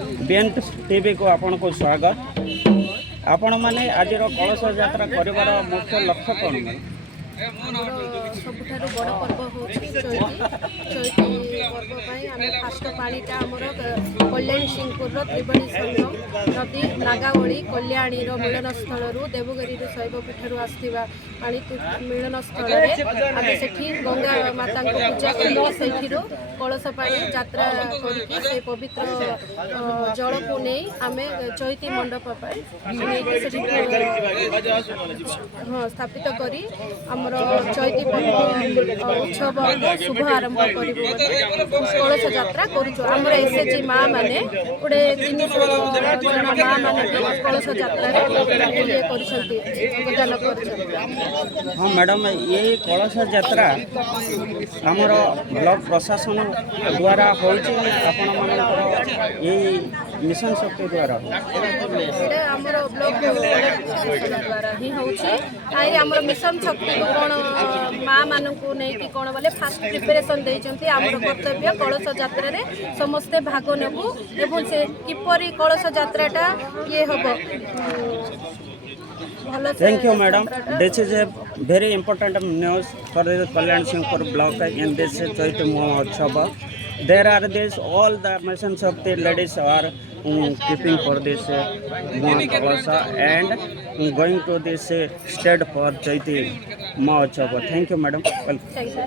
BN TV को आपन को स्वागत। आपण माने आज कलश यात्रा करिवार मुख्य लक्ष्य कौन है? सबुठारु बड़ पर्व हूँ चैती पर्व आम फास्ट पाटा आमर कल्याणी सिंहपुर त्रिवेणी संगम नदी नागावली कल्याणी मिलन स्थल देवगिरी शैवपीठ आसवा पानी मिलन स्थल आम से गंगा माता पूजा कर कलश पानी यात्रा कर पवित्र जल को नहीं आम चैती मंडप हाँ स्थापित कर आमर चैती पर्व उत्सव शुभ आरंभ कलश यात्रा करमर एसएचजी माँ मैंने गोटे 300 जन माँ मैंने कलश यात्रा हाँ मैडम, ये कलश यात्रा आमर ब्लॉक प्रशासन द्वारा ये मिशन शक्ति द्वारा आमर ब्लॉक द्वारा ही होमर मिशन शक्ति को कौन माँ मानू नहीं कौन बोले फास्ट प्रिपेरेसन देते आमर कर्तव्य कलश यात्रा रे समस्ते भाग नेबू एवं से किपरि कलश यात्राटा ये हम। Thank you, madam. This is a very important news for the Kalyan Singhpur block in this Chaitya Mahotsav. There are this all the missions of the ladies are keeping for this Mahakalasa and going to this state for Chaitya Mahotsav. Thank you, madam. Thank you.